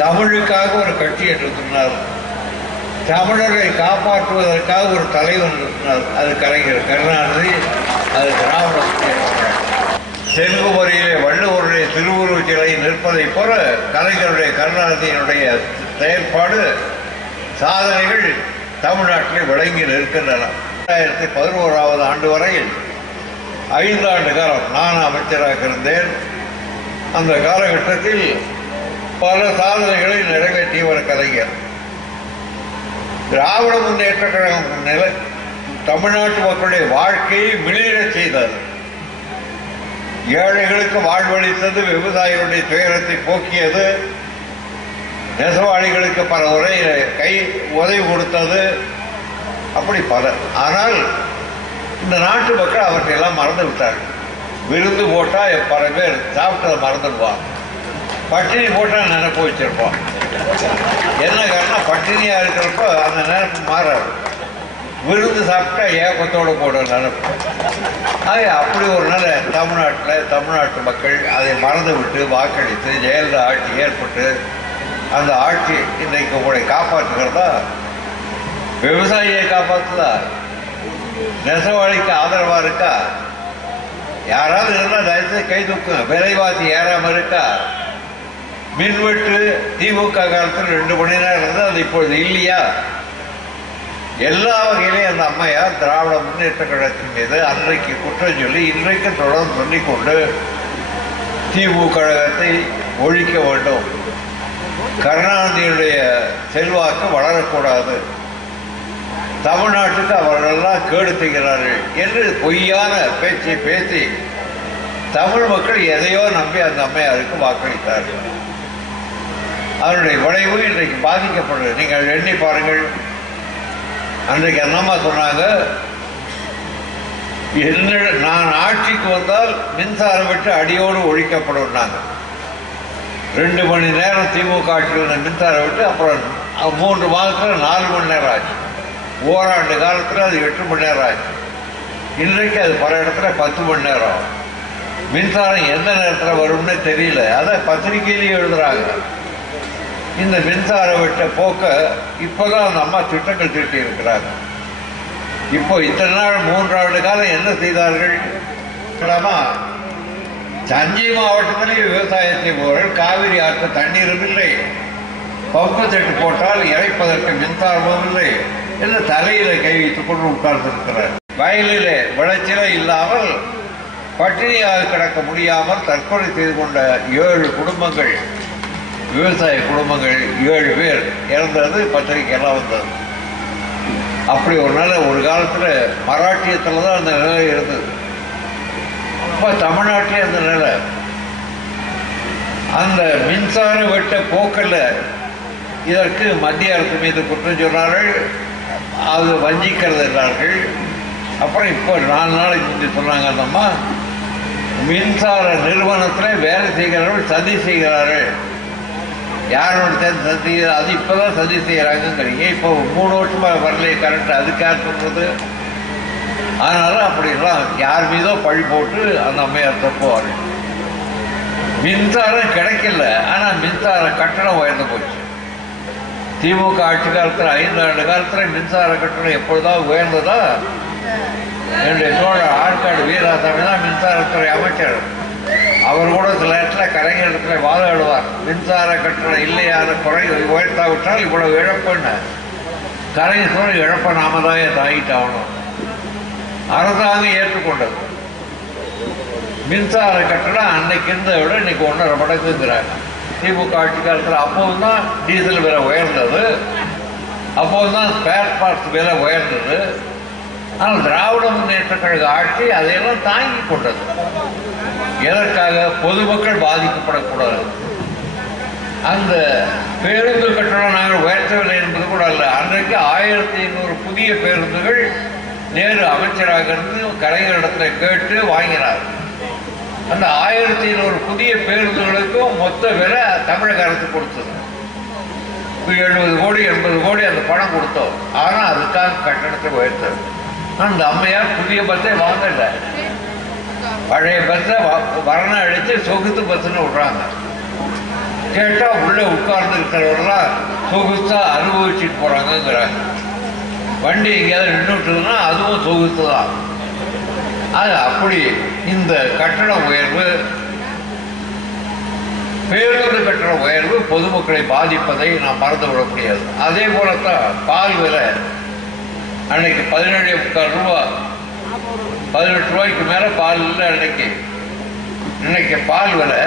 தமிழுக்காக ஒரு கட்சி என்று சொன்னார். தமிழரை காப்பாற்றுவதற்காக ஒரு தலைவர் இருந்தார். அது கலைஞர் கருணாநிதி, அது திராவிட தெலுங்கு முறையிலே வள்ளுவருடைய திருவுருவச் சிலை நிற்பதை போல கலைஞருடைய கருணாநிதியினுடைய செயற்பாடு சாதனைகள் தமிழ்நாட்டிலே விளங்கி நிற்கின்றன. 2011ஆவது ஆண்டு வரையில் 5 ஆண்டு காலம் நான் அமைச்சராக இருந்தேன். அந்த காலகட்டத்தில் பல சாதனைகளை நிறைவேற்றியவர் கலைஞர். திராவிட முன்னேற்ற கழகம் தமிழ்நாட்டு மக்களுடைய வாழ்க்கையை மிளிரச் செய்தது. ஏழைகளுக்கு வாழ்வளித்தது, விவசாயிகளுடைய துயரத்தை போக்கியது, நெசவாளிகளுக்கு பல கை உதவி கொடுத்தது, அப்படி பல. ஆனால் இந்த நாட்டு மக்கள் அவற்றையெல்லாம் மறந்து விட்டார்கள். விருந்து போட்டா பல பேர் சாப்பிட்டதை மறந்துடுவான், பட்டினி போட்டா நினைப்பு வச்சிருப்பான். என்ன காரணம்? பட்டினியா இருக்கிறப்ப அந்த நினைப்பு மாறாது. விருந்து சாப்பிட்டா ஏக்கத்தோடு போட நினைப்பு. அப்படி ஒரு நிலை தமிழ்நாட்டு மக்கள் அதை மறந்து விட்டு வாக்களித்து ஜெயலலிதா ஆட்சி ஏற்பட்டு அந்த ஆட்சி இன்றைக்கு உங்களை காப்பாற்றுகிறதா? விவசாயியை காப்பாற்றுதா? நெசவாளிக்கு ஆதரவா இருக்கா? யாராவது இருந்தால் தயவுசெய்து கை தூக்கும். விலைவாசி ஏறாம இருக்கா? மின்வெட்டு திமுக காலத்தில் 2 மணி நேரம் இருந்தது, அது இப்பொழுது இல்லையா? எல்லா வகையிலையும் அந்த அம்மையார் திராவிட முன்னேற்ற கழகத்தின் மீது அன்றைக்கு குற்றம் சொல்லி இன்றைக்கு தொடர்ந்து சொல்லிக் கொண்டு திமுக கழகத்தை ஒழிக்க வேண்டும், கருணாநிதியுடைய செல்வாக்கு வளரக்கூடாது, தமிழ்நாட்டுக்கு அவர்களெல்லாம் கேடு செய்கிறார்கள் என்று பொய்யான பேச்சை பேசி தமிழ் மக்கள் எதையோ நம்பி அந்த அம்மையாருக்கு வாக்களித்தார்கள். அதனுடைய விளைவு இன்றைக்கு பாதிக்கப்படுறது. நீங்கள் எண்ணி பாருங்கள். அன்றைக்கு என்னம்மா சொன்னாங்க? நான் ஆட்சிக்கு வந்தால் மின்சாரம் விட்டு அடியோடு ஒழிக்கப்படும். 2 மணி நேரம் திமுக ஆட்சியில் மின்சாரம் விட்டு அப்புறம் 3 மாதத்தில் 4 மணி நேரம் ஆச்சு. ஓராண்டு காலத்தில் அது 8 மணி நேரம் ஆச்சு. இன்றைக்கு அது பல இடத்துல 10 மணி நேரம். மின்சாரம் எந்த நேரத்தில் வரும்னு தெரியல. அதை பத்திரிகையிலேயே எழுதுறாங்க. இந்த மின்சார வெட்ட போக்க இப்பதான் அந்த அம்மா திட்டங்கள் தீட்டி இருக்கிறாங்க. இப்போ இத்தனை நாள் 3 ஆண்டு காலம் என்ன செய்தார்கள்? தஞ்சை மாவட்டத்திலே விவசாயம் செய்பவர்கள் காவிரி ஆற்று தண்ணீரும் இல்லை, பம்பு செட்டு போட்டால் இறைப்பதற்கு மின்சாரமும் இல்லை என்று தலையில கை வைத்துக் கொண்டு உட்கார்ந்திருக்கிறார். வயலிலே விளைச்சலே இல்லாமல் பட்டினியாக கிடக்க முடியாமல் தற்கொலை செய்து கொண்ட 7 குடும்பங்கள், விவசாய குடும்பங்கள் 7 பேர் இறந்தது பத்திரிகையெல்லாம் வந்தது. அப்படி ஒரு நிலை ஒரு காலத்தில் மராட்டியத்தில் தான் அந்த நிலை இருந்தது. இப்போ தமிழ்நாட்டிலே அந்த நிலை. அந்த மின்சார வெட்ட போக்கல்ல இதற்கு மத்திய அரசு மீது குற்றம் சொன்னார்கள், அது வஞ்சிக்கிறது என்றார்கள். அப்புறம் இப்போ 4 நாளைக்கு முந்தி சொன்னாங்க அந்த அம்மா, மின்சார நிறுவனத்தில் வேலை செய்கிறவர்கள் சதி செய்கிறார்கள். யாரோட சதி? அது இப்போதான் சதி செய்கிறாங்கிறீங்க. இப்போ 3 வருஷமா வரலையே கரண்ட், அதுக்கு யார் சொல்றது? அதனால அப்படிலாம் யார் மீதோ பழி போட்டு அந்த அம்மையார் தப்புவார். மின்சாரம் கிடைக்கல, ஆனால் மின்சார கட்டணம் உயர்ந்து போச்சு. திமுக ஆட்சி காலத்தில் 5 ஆண்டு காலத்தில் மின்சார கட்டணம் எப்பொழுதாவது உயர்ந்ததா? என்னுடைய தோழர் ஆற்காடு வீராசாமி தான் மின்சாரத்துறை அமைச்சர். அவர் கூட சில இடத்துல கலைஞரிடத்தில் வாதாடுவார். மின்சார கட்டணம் இல்லையான குறை உயர்த்தாவிட்டால் இவ்வளவு இழப்புன்னு. கலைஞர் இழப்பை நாம தான் தாங்கிட்டாகணும். அரசாங்கம் ஏற்றுக்கொண்டது. மின்சார கட்டணம் அன்னைக்கு இருந்ததை விட இன்னைக்கு 1.5 மடங்குங்கிறாங்க. திமுக ஆட்சி காலத்தில் அப்போதுதான் டீசல் விலை உயர்ந்தது, அப்போதுதான் ஸ்பேர் பார்ட்ஸ் விலை உயர்ந்தது. ஆனால் திராவிட முன்னேற்ற கழக ஆட்சி அதையெல்லாம் தாங்கி கொண்டது. எதற்காக? பொதுமக்கள் பாதிக்கப்படக்கூடாது. அந்த பேருந்து கட்டணம் நாங்கள் உயர்த்தவில்லை என்பது கூட அல்ல. அன்றைக்கு 1500 புதிய பேருந்துகள் நேரு அமைச்சராக இருந்து கலைஞரிடத்தில் கேட்டு வாங்கினார். அந்த 1500 புதிய பேருந்துகளுக்கும் மொத்த விலை தமிழக அரசு கொடுத்தது. 70 கோடி 80 கோடி அந்த பணம் கொடுத்தோம். ஆனால் அதுக்காக கட்டணத்தை உயர்த்தது. அந்த அம்மையார் புதிய பஸ்ஸை வாங்கல, பழைய பஸ்ஸை வரண அடித்து சொகுத்து பஸ்ன்னு விடுறாங்க. கேட்டா உள்ள உட்கார்ந்து இருக்கிறவர்களாம் சொகுசா அனுபவிச்சுட்டு போறாங்கிறாங்க. வண்டி எங்கேயாவது நின்றுட்டுதுன்னா அதுவும் சொகுசு தான். அது அப்படி இந்த கட்டண உயர்வு, பேருந்து கட்டண உயர்வு பொதுமக்களை பாதிப்பதை நாம் மறந்துவிட முடியாது. அதே போலத்தான் பால் விலை அன்னைக்கு 17.25 ரூபா, 18 ரூபாய்க்கு மேல பால் இல்லை அன்னைக்கு. இன்னைக்கு பால் விலை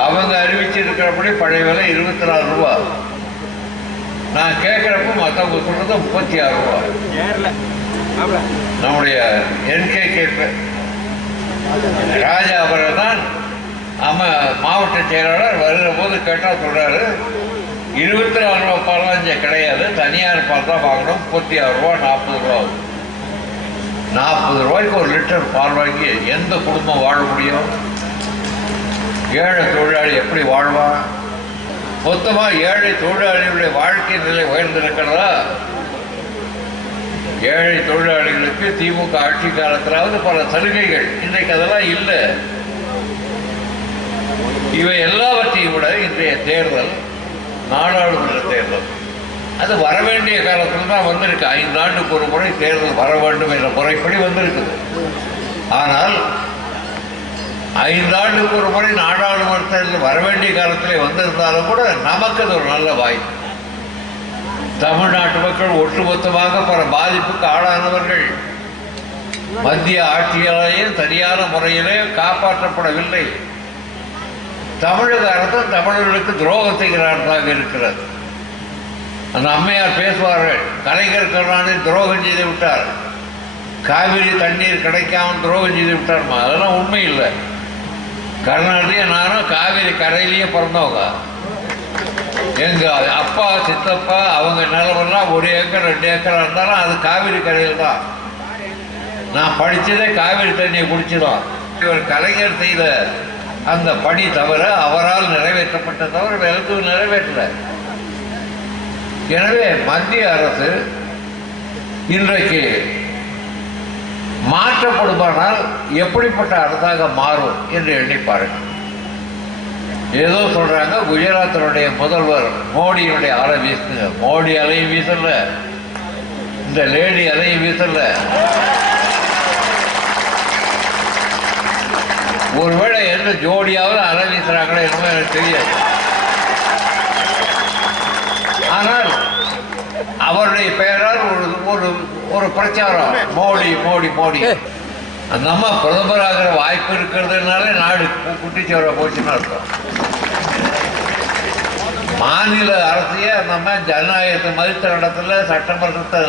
அவங்க அறிவிச்சிருக்கிறபடி பழைய விலை 24 ரூபா. நான் கேட்கிறப்ப மற்றவங்க சொல்றது 36 ரூபா. நம்முடைய NKK ராஜா அவர்கள் தான் மாவட்ட செயலாளர் வருகிற போது கேட்டா சொல்றாரு 24 ரூபா பால்லாம் இங்கே கிடையாது, தனியார் பால் தான் வாங்கணும், 36 ரூபா 40 ரூபா. 40 ரூபாய்க்கு ஒரு லிட்டர் பால் வாங்கி எந்த குடும்பம் வாழ முடியும்? ஏழை தொழிலாளி எப்படி வாழ்வான்? மொத்தமா ஏழை தொழிலாளிகளுடைய வாழ்க்கை நிலை உயர்ந்திருக்கிறதா? ஏழை தொழிலாளிகளுக்கு திமுக ஆட்சி காலத்திலாவது பல சலுகைகள், இன்றைக்கு அதெல்லாம் இல்லை. இவை எல்லாவற்றையும் விட இன்றைய தேர்தல் நாடாளுமன்ற தேர்தல் அது வரவேண்டிய காலத்தில் தான் வந்திருக்கு. 5 ஆண்டுக்கு ஒரு முறை தேர்தல் வர வேண்டும் என்ற முறைப்படி வந்திருக்குது. ஆனால் 5 ஆண்டுக்கு ஒரு முறை நாடாளுமன்ற தேர்தல் வரவேண்டிய காலத்திலே வந்திருந்தாலும் கூட நமக்கு அது ஒரு நல்ல வாய்ப்பு. தமிழ்நாட்டு மக்கள் ஒட்டுமொத்தமாக பல பாதிப்புக்கு ஆளானவர்கள். மத்திய ஆட்சியாலேயே சரியான முறையிலே காப்பாற்றப்படவில்லை. தமிழக அரசு தமிழர்களுக்கு துரோகம் செய்கிறார்களாக இருக்கிறது. அந்த அம்மையார் பேசுவார்கள், கலைஞர் கருணாநிதி துரோகம் செய்து விட்டார், காவிரி தண்ணீர் கிடைக்காமல் துரோகம் செய்து விட்டார். அதெல்லாம் உண்மை இல்லை. கருணாநிதியை நானும் காவிரி கரையிலேயே பிறந்தவங்க. எங்க அப்பா சித்தப்பா அவங்க நிலமெல்லாம் 1 ஏக்கர் 2 ஏக்கரா இருந்தாலும் அது காவிரி கரையில் தான். நான் படிச்சதே காவிரி தண்ணியை குடிச்சுதான். இவர் கலைஞர் செய்த அந்த பணி தவிர, அவரால் நிறைவேற்றப்பட்ட தவிர எதுவும் நிறைவேற்றல. எனவே மத்திய அரசு இன்றைக்கு மாற்றப்படுமானால் எப்படிப்பட்ட அரசாக மாறும் என்று எண்ணிப்பாருங்கள். ஏதோ சொல்றாங்க குஜராத்தினுடைய முதல்வர் மோடியினுடைய அலை வீசுங்க. மோடி அலையும் வீசல, இந்த லேடி அலையும் வீசல. ஒருவேளை எந்த ஜோடியாவது அலை வீசுறாங்களோ என்னமோ எனக்கு தெரியாது. ஆனால் அவருடைய பெயரால் ஒரு பிரச்சாரம், மோடி மோடி மோடி. அந்த அம்மா பிரதமராகிற வாய்ப்பு இருக்கிறதுனால நாடு குட்டிச்சோர போச்சுன்னு அர்த்தம். மாநில அரசிய நம்ம ஜனநாயகத்தை மதித்த இடத்துல, சட்டமன்றத்தை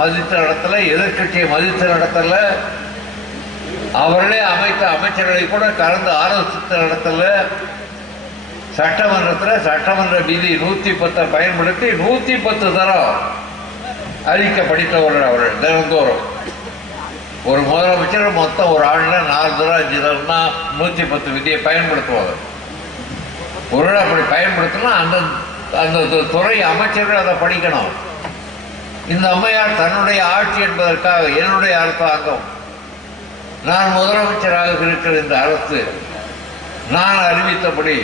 மதித்த இடத்துல, எதிர்கட்சியை மதித்த இடத்துல, அவர்களே அமைத்த அமைச்சர்களை கூட கலந்து ஆலோசித்த இடத்துல, சட்டமன்றத்தில் சட்டமன்ற விதி 110 பயன்படுத்தி 110 தரம் அறிக்க படித்தவர்கள் அவர்கள். தினந்தோறும் ஒரு முதலமைச்சர் மொத்தம் ஒரு ஆண்டுல 4 தரம் 5 தரம்னா 110 விதியை பயன்படுத்துவாங்க. ஒரு அப்படி பயன்படுத்தினா அந்த அந்த துறை அமைச்சர்கள் அதை படிக்கணும். இந்த அம்மையார் தன்னுடைய ஆட்சி என்பதற்காக என்னுடைய அரசாங்கம், நான் முதலமைச்சராக இருக்கிற இந்த அரசு, நான் அறிவித்தபடி,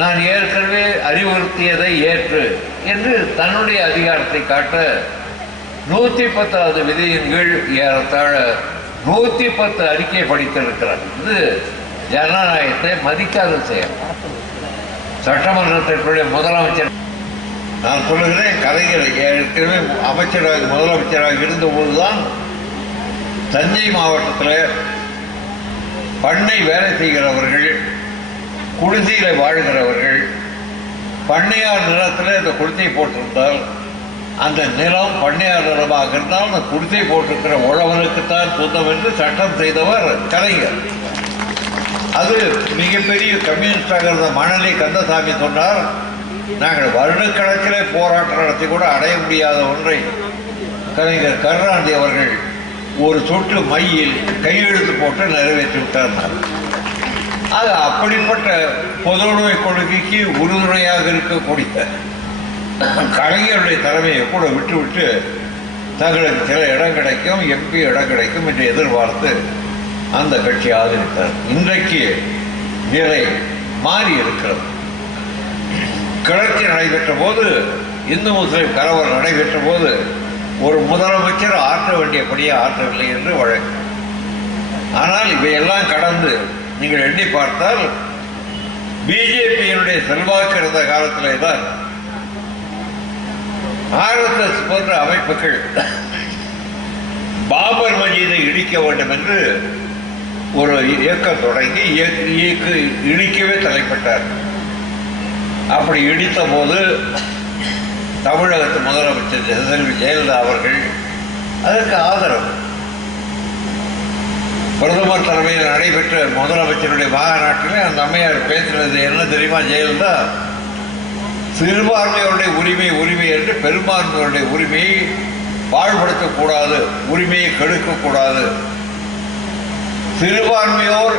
நான் ஏற்கனவே அறிவுறுத்தியதை ஏற்று என்று தன்னுடைய அதிகாரத்தை காட்ட 110வது விதியின் கீழ் ஏறத்தாழ 110 அறிக்கையை படித்திருக்கிறார். இது ஜனநாயகத்தை மதிக்காத செயல். சட்டமன்றத்திற்குரிய முதலமைச்சர், நான் சொல்லுகிறேன், கலைஞர் ஏற்கனவே அமைச்சராக முதலமைச்சராக இருந்தபோதுதான் தஞ்சை மாவட்டத்தில் பண்ணை வேலை செய்கிறவர்கள், குடிசையில வாழ்கிறவர்கள், பண்ணையார் நிலத்தில் இந்த குடிசை போட்டிருந்தால் அந்த நிலம் பண்ணையார் நிலமாக இருந்தால் அந்த குடிசை போட்டிருக்கிற உழவனுக்குத்தான் சொந்தம் என்று சட்டம் செய்தவர் கலைஞர். அது மிகப்பெரிய கம்யூனிஸ்டாக இருந்த மணலி கந்தசாமி சொன்னார், நாங்கள் வருடக்கணக்கிலே போராட்டம் நடத்தி கூட அடைய முடியாத ஒன்றை கலைஞர் கருணாநிதி அவர்கள் ஒரு சொட்டு மையில் கையெழுத்து போட்டு நிறைவேற்றிவிட்டார். அது அப்படிப்பட்ட பொதுவுடைமை கொள்கைக்கு உறுதுணையாக இருக்கக்கூடிய கலைஞருடைய தலைமையை கூட விட்டுவிட்டு தங்களுக்கு சில இடம் கிடைக்கும், MP இடம் கிடைக்கும் என்று எதிர்பார்த்து அந்த கட்சி ஆதரித்தார். இன்றைக்கு நிலை மாறி இருக்கிறது. கிளர்ச்சி நடைபெற்ற போது, இந்து முஸ்லிம் கலவரம் நடைபெற்ற போது ஒரு முதலமைச்சர் ஆற்ற வேண்டிய பணியை ஆற்றவில்லை என்று வழக்கு. ஆனால் இவையெல்லாம் கடந்து நீங்கள் எண்ணி பார்த்தால் பிஜேபியினுடைய செல்வாக்கு இருந்த காலத்திலே தான் RSS போன்ற அமைப்புகள் பாபர் மஜீதை இடிக்க வேண்டும் என்று ஒரு இயக்கம் தொடங்கி இடிக்கவே தலைப்பட்டார். அப்படி இடித்த போது தமிழகத்து முதலமைச்சர் செல்வி ஜெயலலிதா அவர்கள் அதற்கு ஆதரவு. பிரதமர் தலைமையில் நடைபெற்ற முதலமைச்சருடைய மாநாட்டிலே அந்த அம்மையார் பேசினது என்ன தெரியுமா? ஜெயலலிதா சிறுபான்மையோருடைய உரிமை என்று பெரும்பான்மையோருடைய உரிமையை பாழ்படுத்தக்கூடாது, உரிமையை கெடுக்கக்கூடாது. சிறுபான்மையோர்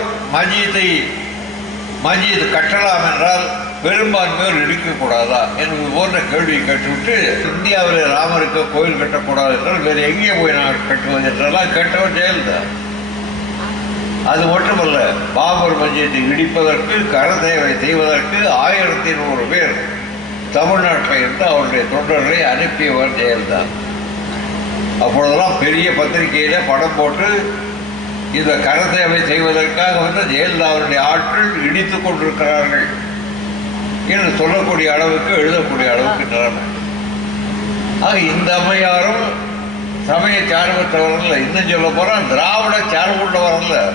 மஜீத் கட்டலாம் என்றால் பெரும்பான்மையோர் இடிக்கக்கூடாதா என்பது போன்ற கேள்வியை கேட்டுவிட்டு, இந்தியாவில் ராமருக்கு கோயில் கட்டக்கூடாது என்றால் வேறு எங்கே போய் நான் கட்டுவது என்றெல்லாம் கேட்டவர் ஜெயலலிதா. அது மட்டுமல்ல, பாபர் மஜீத்தை இடிப்பதற்கு கரசேவை செய்வதற்கு 1100 பேர் தமிழ்நாட்டில் இருந்து அவருடைய தொண்டர்களை அனுப்பியவர் ஜெயலலிதா. அப்பொழுதெல்லாம் பெரிய பத்திரிகையில படம் போட்டு இந்த கரசேவை செய்வதற்காக வந்து ஜெயலலிதாவுடைய ஆட்கள் இடித்துக் கொண்டிருக்கிறார்கள் என்று சொல்லக்கூடிய அளவுக்கு, எழுதக்கூடிய அளவுக்கு நிலைமை. ஆக இந்த அம்மையாரும் சமய சார்பற்றவர்கள், இன்னும் சொல்ல போறா திராவிட சார்புள்ளவர்கள்,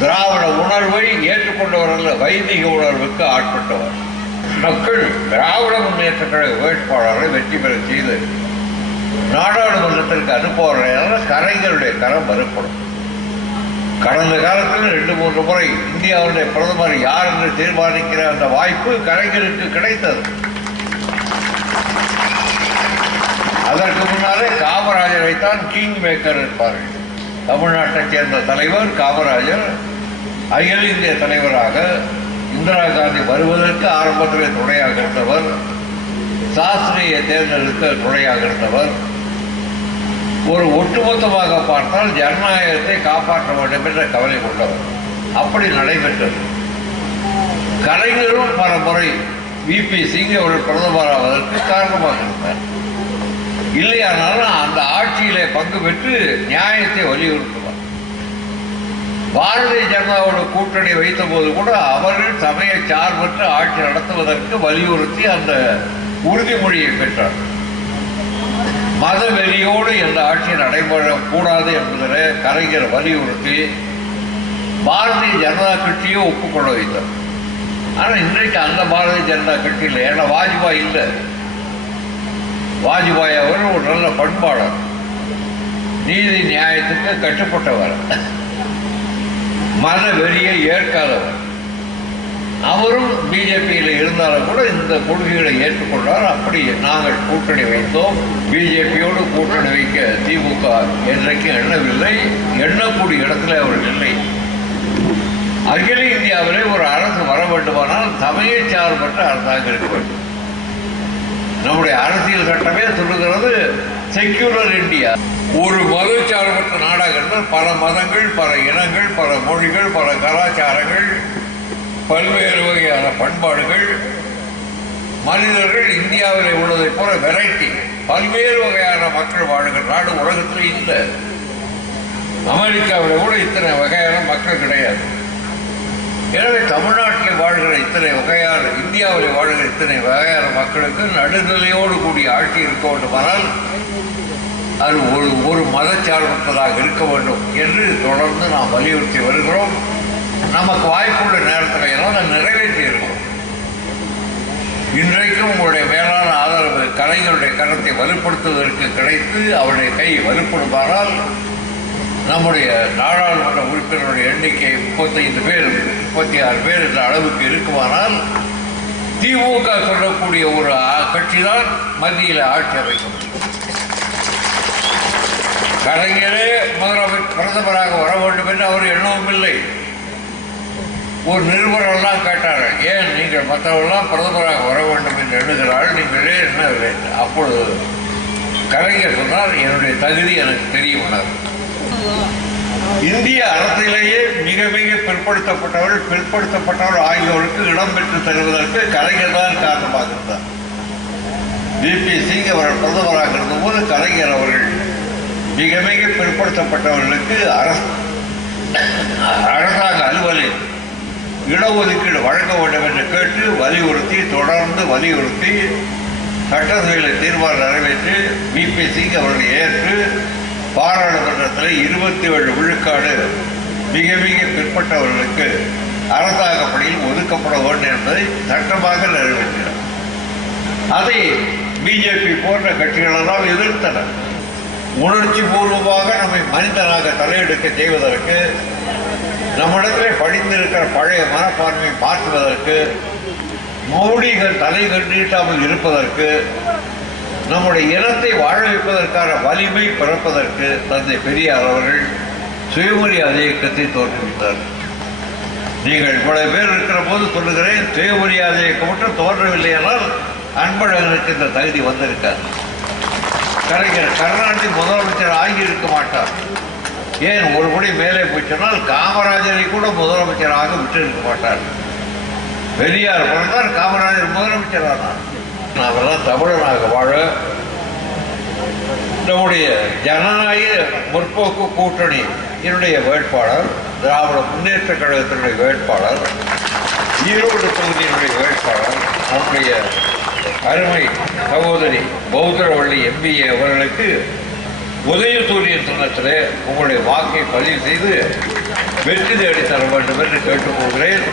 திராவிட உணர்வை ஏற்றுக்கொண்டவர்கள், வைதிக உணர்வுக்கு ஆட்பட்டவர். மக்கள் திராவிட முன்னேற்ற கழக வேட்பாளரை வெற்றி பெற செய்து நாடாளுமன்றத்திற்கு அனுப்புவார்கள். கலைஞருடைய கரம் மறுப்படும். கடந்த காலத்தில் 2-3 முறை இந்தியாவுடைய பிரதமர் யார் என்று தீர்மானிக்கிற அந்த வாய்ப்பு கலைஞருக்கு கிடைத்தது. அதற்கு முன்னாலே காமராஜரை தான் கிங் மேக்கர் இருப்பார்கள். தமிழ்நாட்டைச் சேர்ந்த தலைவர் காமராஜர் அகில இந்திய தலைவராக இந்திரா காந்தி வருவதற்கு ஆரம்பத்தில் துணையாக இருந்தவர், சாஸ்திரியை தேர்ந்தெடுக்க துணையாக இருந்தவர். ஒரு ஒட்டுமொத்தமாக பார்த்தால் ஜனநாயகத்தை காப்பாற்ற வேண்டும் என்ற கவலை கொண்டவர். அப்படி நடைபெற்றது. கலைஞரும் பல முறை VP சிங் அவர்கள் பிரதமராவதற்கு காரணமாக இருந்தார். இல்லையானாலும் அந்த ஆட்சியிலே பங்கு பெற்று நியாயத்தை வலியுறுத்துவார். பாரதிய ஜனதாவோட கூட்டணி வைத்த போது கூட அவர்கள் சமய சார்பற்ற ஆட்சி நடத்துவதற்கு வலியுறுத்தி அந்த உறுதிமொழியை பெற்றார். மத வெறியோடு எந்த ஆட்சி நடைபெறக்கூடாது என்பதில் கலைஞர் வலியுறுத்தி பாரதிய ஜனதா கட்சியை ஒப்புக்கொள்ள வைத்தார். ஆனால் இன்றைக்கு அந்த பாரதிய ஜனதா கட்சி இல்லை. ஏன்னா வாஜ்பாய் இல்லை. வாஜ்பாய் அவர் ஒரு நல்ல பண்பாளர், நீதி நியாயத்துக்கு கட்டுப்பட்டவர், மத வெறியை ஏற்காதவர். அவரும் பிஜேபியில் இருந்தாலும் கூட இந்த கொள்கைகளை ஏற்றுக்கொண்டார். அப்படி நாங்கள் கூட்டணி வைத்தோம். பிஜேபியோடு கூட்டணி வைக்க திமுக என்றைக்கும் எண்ணவில்லை. எண்ணக்கூடிய இடத்துல அவர்கள் இல்லை. அகில இந்தியாவிலே ஒரு அரசு வர வேண்டுமானால் சமய சார்பற்ற அரசாங்கம் இருக்க வேண்டும். நம்முடைய அரசியல் சட்டமே சொல்லுகிறது செக்யூலர் இந்தியா. ஒரு மத சார்பற்ற நாடாக இருந்தால் பல மதங்கள், பல இனங்கள், பல மொழிகள், பல கலாச்சாரங்கள், பல்வேறு வகையான பண்பாடுகள், மனிதர்கள் இந்தியாவில் உள்ளதை போல வெரைட்டி, பல்வேறு வகையான மக்கள் வாழ்கிற நாடு உலகத்தில் இல்லை. அமெரிக்காவில் கூட இத்தனை வகையான மக்கள் கிடையாது. எனவே தமிழ்நாட்டில் வாழ்கிற இத்தனை வகையான, இந்தியாவில் வாழ்கிற இத்தனை வகையான மக்களுக்கு நடுநிலையோடு கூடிய ஆட்சி இருக்க வேண்டுமானால் அது ஒரு மதச்சார்பற்றதாக இருக்க வேண்டும் என்று தொடர்ந்து நாம் வலியுறுத்தி வருகிறோம். நமக்கு வாய்ப்புள்ள நேரத்தில் எல்லாம் அதை நிறைவேற்றி இருக்கிறோம். இன்றைக்கும் உங்களுடைய மேலான ஆதரவு கலைஞருடைய கருத்தை வலுப்படுத்துவதற்கு கிடைத்து அவருடைய கை வலுப்படுமானால் நம்முடைய நாடாளுமன்ற உறுப்பினருடைய எண்ணிக்கை 35 பேர் 36 பேர் என்ற அளவுக்கு இருக்குமானால் திமுக சொல்லக்கூடிய ஒரு கட்சி தான் மத்தியில் ஆட்சி அமைக்க முடியும். கலைஞரே பிரதமராக வர வேண்டும் என்று அவர் எண்ணவும் இல்லை. ஒரு நிருபரெல்லாம் கேட்டார்கள், ஏன் நீங்கள் மற்றவர்கள்லாம் பிரதமராக வர வேண்டும் என்று எண்ணுகிறார்கள், நீங்களே எண்ணவில்லை. அப்பொழுது கலைஞர் சொன்னார், என்னுடைய தகுதி எனக்கு தெரியும். இந்திய அரசியலேயே மிக மிக பிற்படுத்தப்பட்டவர்கள் பிற்படுத்தப்பட்டவர்கள் ஆகியோருக்கு இடம் பெற்று தருவதற்கு கலைஞர் தான் காரணமாக இருந்தார். VP சிங் அவர்கள் பிரதமராக இருந்தபோது கலைஞர் அவர்கள் மிக மிக பிற்படுத்தப்பட்டவர்களுக்கு அரசாங்க அலுவலில் இடஒதுக்கீடு வழங்க வேண்டும் என்று கேட்டு வலியுறுத்தி தொடர்ந்து வலியுறுத்தி சட்டசபையில் தீர்மானம் நிறைவேற்றி VP சிங் அவர்கள் ஏற்று பாராளுமன்றத்தில் 27 விழுக்காடு மிக மிக பிற்பட்டவர்களுக்கு அரசாங்க பணியில் ஒதுக்கப்பட வேண்டும் என்பதை சட்டமாக நிறைவேற்றினார். அதை பிஜேபி போன்ற கட்சிகளெல்லாம் எதிர்த்தன. உணர்ச்சி பூர்வமாக நம்மை மனிதனாக தலையெடுக்க செய்வதற்கு, நம்மிடத்திலே படிந்திருக்கிற பழைய மனப்பான்மையை மாற்றுவதற்கு, மௌடிகள் தலை கண்டீட்டாமல் இருப்பதற்கு, நம்முடைய இனத்தை வாழ வைப்பதற்கான வலிமை பிறப்பதற்கு தந்தை பெரியார் அவர்கள் சுயமரியாதை இயக்கத்தை தோற்றுவித்தார். நீங்கள் இவ்வளவு பேர் இருக்கிற போது சொல்லுகிறேன், சுயமரியாதை இயக்கம் மட்டும் தோன்றவில்லை என்றால் அன்பழகனுக்கு இந்த தகுதி வந்திருக்கார். கலைஞர் கருணாநிதி முதலமைச்சர் ஆகியிருக்க மாட்டார். ஏன் ஒரு படி மேலே போய் சொன்னால் காமராஜரை கூட முதலமைச்சராக விட்டிருக்க மாட்டார். பெரியார் பிறந்தார், காமராஜர் முதலமைச்சரானார். நாமெல்லாம் தமிழனாக வாழ நம்முடைய ஜனநாயக முற்போக்கு கூட்டணி என்னுடைய வேட்பாளர், திராவிட முன்னேற்ற கழகத்தினுடைய வேட்பாளர், ஈரோடு தொகுதியினுடைய வேட்பாளர், நம்முடைய அருமை சகோதரி பௌத்தரவள்ளி MBA அவர்களுக்கு உதயசூரியன் சின்னத்திலே உங்களுடைய வாக்கை பதிவு செய்து வெற்றி தேடி தர வேண்டும் என்று கேட்டுக்கொள்கிறேன்.